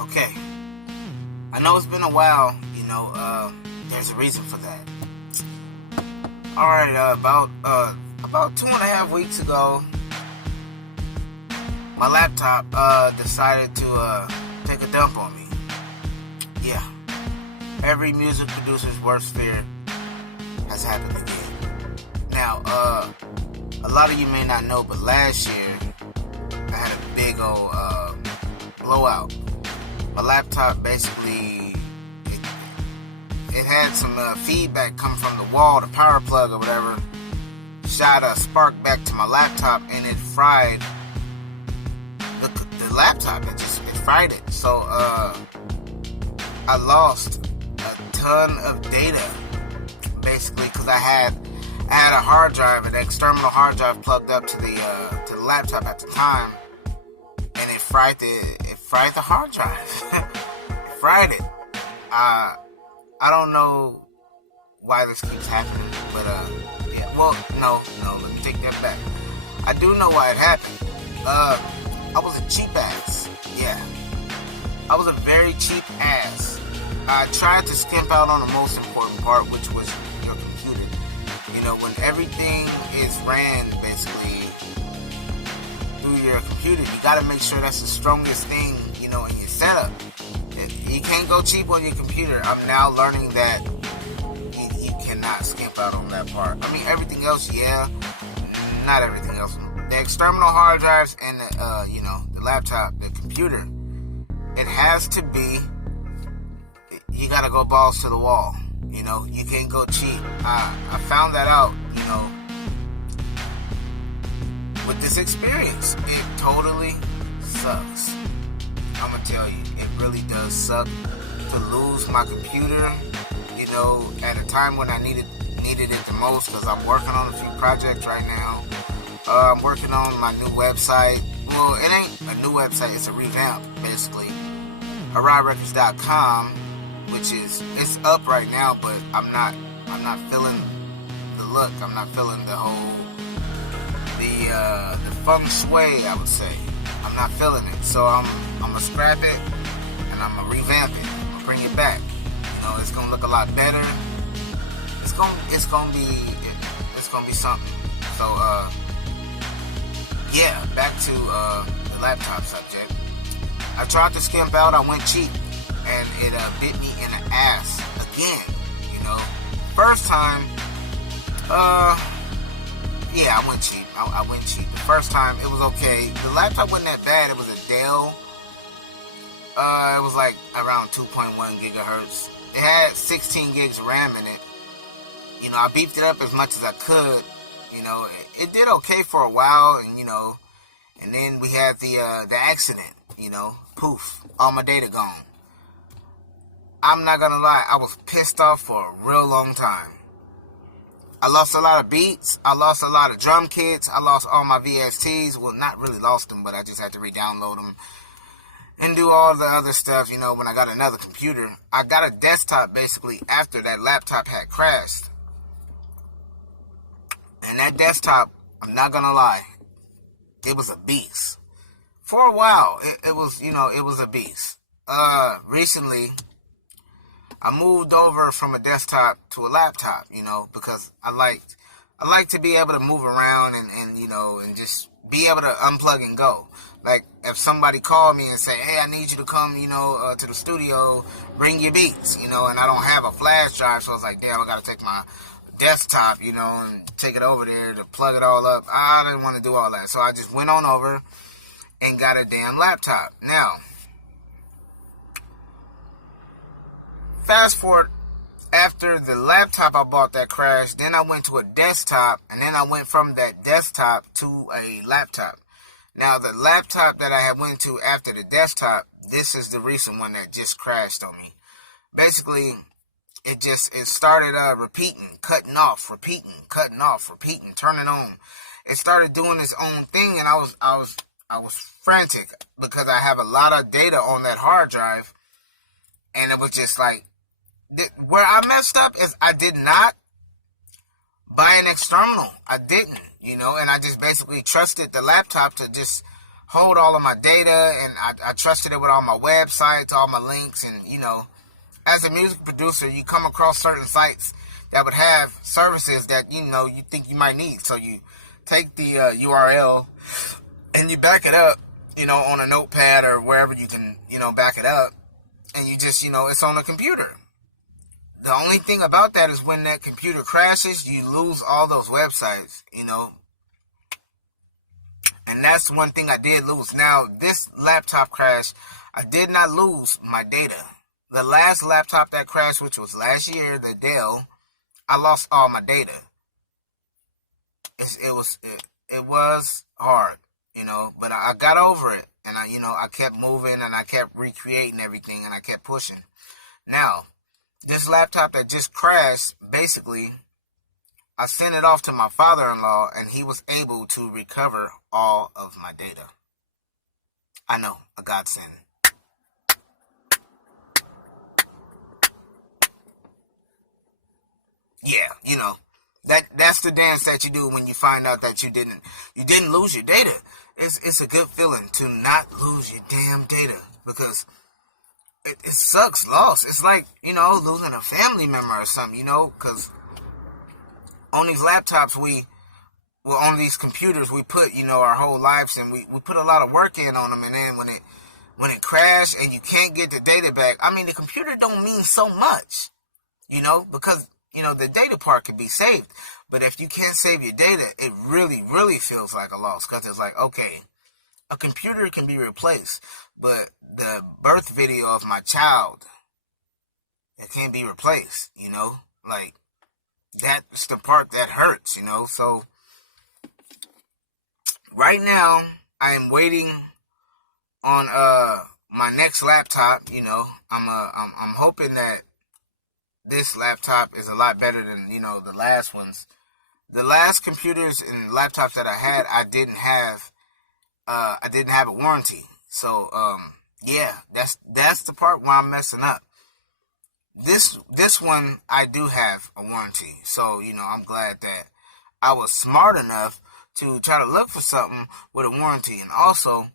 Okay. I know it's been a while, there's a reason for that. Alright, about 2.5 weeks ago, my laptop decided to take a dump on me. Yeah. Every music producer's worst fear has happened again. Now, a lot of you may not know, but last year I had a big old blowout. My laptop basically, it had some feedback come from the wall, the power plug or whatever, shot a spark back to my laptop, and it fried the laptop. It fried it. So I lost a ton of data, basically, because I had a hard drive, an external hard drive plugged up to the laptop at the time, and it fried the hard drive. It fried it. I don't know why this keeps happening, but yeah. Well, no, let me take that back. I do know why it happened. I was a cheap ass. Yeah, I was a very cheap ass. I tried to skimp out on the most important part, which was your computer. When everything is ran basically through your computer, you got to make sure that's the strongest thing, in your setup. You can't go cheap on your computer. I'm now learning that you cannot skimp out on that part. I mean, everything else, yeah, not everything else. The external hard drives and the laptop, the computer, it has to be. You gotta go balls to the wall. You can't go cheap. I found that out, with this experience. It totally sucks. I'm gonna tell you, it really does suck to lose my computer, at a time when I needed it the most, because I'm working on a few projects right now. I'm working on my new website. Well, it ain't a new website, it's a revamp, basically. Herrodrecords.com, which it's up right now, but I'm not feeling the look. I'm not feeling the whole the feng shui, I would say. I'm not feeling it. So I'm gonna scrap it and I'm gonna revamp it. I'm gonna bring it back. It's gonna look a lot better. It's gonna be something. So yeah, back to the laptop subject. I tried to skimp out. I went cheap, and it bit me in the ass again. First time, yeah, I went cheap. I went cheap. The first time, it was okay. The laptop wasn't that bad. It was a Dell. It was like around 2.1 gigahertz. It had 16 gigs RAM in it. I beefed it up as much as I could. It did okay for a while, and then we had the accident. Poof, all my data gone. I'm not gonna lie, I was pissed off for a real long time. I lost a lot of beats. I lost a lot of drum kits. I lost all my VSTs. Well, not really lost them, but I just had to re-download them and do all the other stuff, when I got another computer. I got a desktop, basically, after that laptop had crashed. And that desktop, I'm not gonna lie, it was a beast. For a while, it was, it was a beast. Recently, I moved over from a desktop to a laptop, because I like to be able to move around and just be able to unplug and go. Like, if somebody called me and say, hey, I need you to come, to the studio, bring your beats, and I don't have a flash drive, so I was like, damn, I gotta take my desktop, and take it over there to plug it all up. I didn't want to do all that, so I just went on over and got a damn laptop. Now, fast forward, after the laptop I bought that crashed, then I went to a desktop, and then I went from that desktop to a laptop. Now, the laptop that I had went to after the desktop, this is the recent one that just crashed on me. Basically, it started repeating, cutting off, repeating, cutting off, repeating, turning on. It started doing its own thing, and I was frantic because I have a lot of data on that hard drive, and it was just like, where I messed up is I did not buy an external. I didn't, and I just basically trusted the laptop to just hold all of my data, and I trusted it with all my websites, all my links, and, you know, as a music producer, you come across certain sites that would have services that, you know, you think you might need. So you take the URL and you back it up, you know, on a notepad or wherever you can, you know, back it up. And you just, you know, it's on a computer. The only thing about that is when that computer crashes, you lose all those websites, you know. And that's one thing I did lose. Now, this laptop crash, I did not lose my data. The last laptop that crashed, which was last year, the Dell, I lost all my data. It was hard, you know, but I got over it. And I kept moving and I kept recreating everything and I kept pushing. Now, this laptop that just crashed, basically, I sent it off to my father-in-law, and he was able to recover all of my data. I know, a godsend. Yeah, you know, that's the dance that you do when you find out that you didn't lose your data. It's a good feeling to not lose your damn data, because it sucks loss. It's like, you know, losing a family member or something, you know, because on these laptops, on these computers, we put, you know, our whole lives, and we put a lot of work in on them, and then when it crashes and you can't get the data back, I mean, the computer don't mean so much, you know, because, you know, the data part could be saved, but if you can't save your data, it really, really feels like a loss, because it's like, okay, a computer can be replaced, but the birth video of my child, it can't be replaced, you know, like, that's the part that hurts, you know. So right now I am waiting on my next laptop. You know, I'm hoping that this laptop is a lot better than, you know, the last ones. The last computers and laptops that I had, I didn't have a warranty. So yeah, that's the part where I'm messing up. This one, I do have a warranty. So, you know, I'm glad that I was smart enough to try to look for something with a warranty. And also,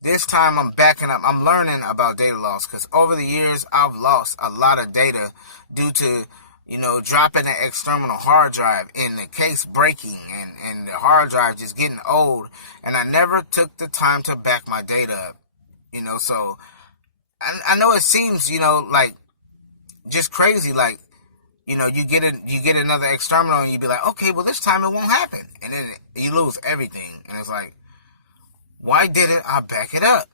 this time I'm backing up. I'm learning about data loss, because over the years, I've lost a lot of data due to, you know, dropping an external hard drive and the case breaking and the hard drive just getting old. And I never took the time to back my data up, you know. So I know it seems, you know, like, just crazy, like, you know, you get another exterminal and you be like, okay, well, this time it won't happen, and then you lose everything, and it's like, why didn't I back it up?